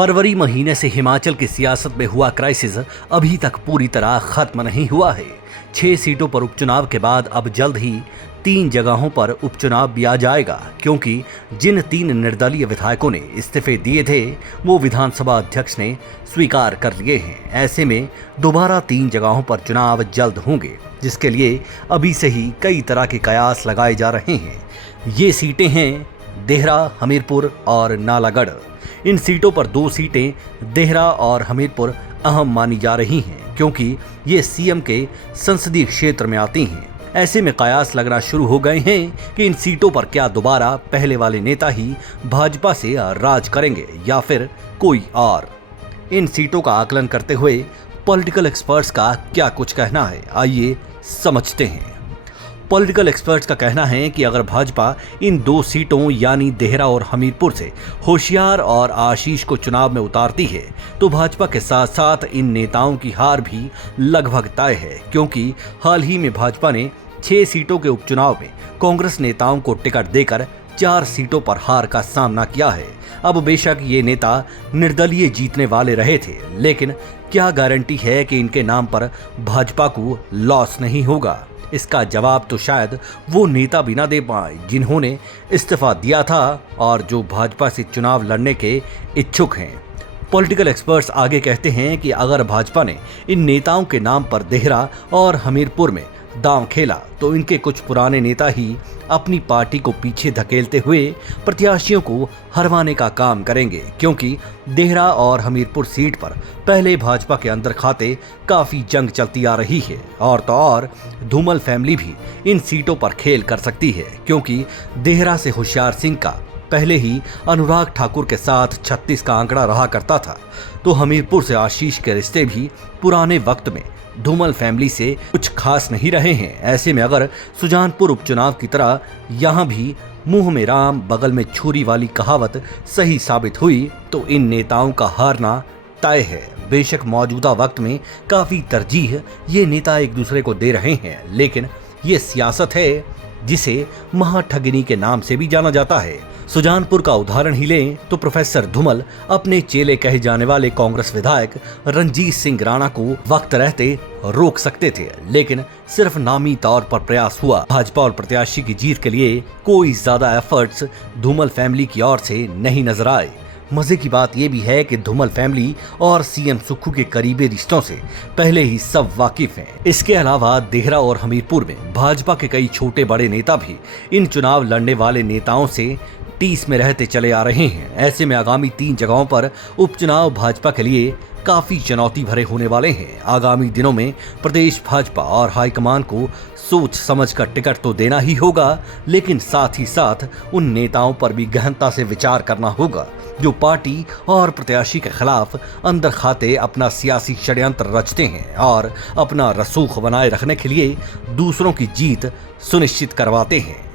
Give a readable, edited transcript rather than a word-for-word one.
फरवरी महीने से हिमाचल की सियासत में हुआ क्राइसिस अभी तक पूरी तरह खत्म नहीं हुआ है। 6 सीटों पर उपचुनाव के बाद अब जल्द ही 3 जगहों पर उपचुनाव भी आ जाएगा, क्योंकि जिन 3 निर्दलीय विधायकों ने इस्तीफे दिए थे वो विधानसभा अध्यक्ष ने स्वीकार कर लिए हैं। ऐसे में दोबारा 3 जगहों पर चुनाव जल्द होंगे, जिसके लिए अभी से ही कई तरह के कयास लगाए जा रहे हैं। ये सीटें हैं देहरा, हमीरपुर और नालागढ़। इन सीटों पर 2 सीटें देहरा और हमीरपुर अहम मानी जा रही हैं, क्योंकि ये सीएम के संसदीय क्षेत्र में आती हैं। ऐसे में कयास लगना शुरू हो गए हैं कि इन सीटों पर क्या दोबारा पहले वाले नेता ही भाजपा से राज करेंगे या फिर कोई और। इन सीटों का आकलन करते हुए पॉलिटिकल एक्सपर्ट्स का क्या कुछ कहना है, आइए समझते हैं। पॉलिटिकल एक्सपर्ट्स का कहना है कि अगर भाजपा इन 2 सीटों यानी देहरा और हमीरपुर से होशियार और आशीष को चुनाव में उतारती है तो भाजपा के साथ साथ इन नेताओं की हार भी लगभग तय है, क्योंकि हाल ही में भाजपा ने 6 सीटों के उपचुनाव में कांग्रेस नेताओं को टिकट देकर 4 सीटों पर हार का सामना किया है। अब बेशक ये नेता निर्दलीय जीतने वाले रहे थे, लेकिन क्या गारंटी है कि इनके नाम पर भाजपा को लॉस नहीं होगा? इसका जवाब तो शायद वो नेता भी ना दे पाए जिन्होंने इस्तीफा दिया था और जो भाजपा से चुनाव लड़ने के इच्छुक हैं। पॉलिटिकल एक्सपर्ट्स आगे कहते हैं कि अगर भाजपा ने इन नेताओं के नाम पर देहरा और हमीरपुर में दांव खेला तो इनके कुछ पुराने नेता ही अपनी पार्टी को पीछे धकेलते हुए प्रत्याशियों को हरवाने का काम करेंगे, क्योंकि देहरा और हमीरपुर सीट पर पहले भाजपा के अंदर खाते काफी जंग चलती आ रही है। और तो और धूमल फैमिली भी इन सीटों पर खेल कर सकती है, क्योंकि देहरा से होशियार सिंह का पहले ही अनुराग ठाकुर के साथ 36 का आंकड़ा रहा करता था, तो हमीरपुर से आशीष के रिश्ते भी पुराने वक्त में धूमल फैमिली से कुछ खास नहीं रहे हैं। ऐसे में अगर सुजानपुर उपचुनाव की तरह यहाँ भी मुंह में राम बगल में छुरी वाली कहावत सही साबित हुई तो इन नेताओं का हारना तय है। बेशक मौजूदा वक्त में काफी तरजीह ये नेता एक दूसरे को दे रहे हैं, लेकिन ये सियासत है जिसे महाठगनी के नाम से भी जाना जाता है। सुजानपुर का उदाहरण ही लें तो प्रोफेसर धूमल अपने चेले कहे जाने वाले कांग्रेस विधायक रणजीत सिंह राणा को वक्त रहते रोक सकते थे, लेकिन सिर्फ नामी तौर पर प्रयास हुआ। भाजपा और प्रत्याशी की जीत के लिए कोई ज्यादा एफर्ट्स धूमल फैमिली की ओर से नहीं नजर आए। मजे की बात यह भी है कि धूमल फैमिली और सीएम सुक्खू के करीबी रिश्तों से पहले ही सब वाकिफ हैं। इसके अलावा देहरा और हमीरपुर में भाजपा के कई छोटे बड़े नेता भी इन चुनाव लड़ने वाले नेताओं से टीस में रहते चले आ रहे हैं। ऐसे में आगामी 3 जगहों पर उपचुनाव भाजपा के लिए काफी चुनौती भरे होने वाले हैं। आगामी दिनों में प्रदेश भाजपा और हाईकमान को सोच समझ कर टिकट तो देना ही होगा, लेकिन साथ ही साथ उन नेताओं पर भी गहनता से विचार करना होगा जो पार्टी और प्रत्याशी के खिलाफ अंदर खाते अपना सियासी षड्यंत्र रचते हैं और अपना रसूख बनाए रखने के लिए दूसरों की जीत सुनिश्चित करवाते हैं।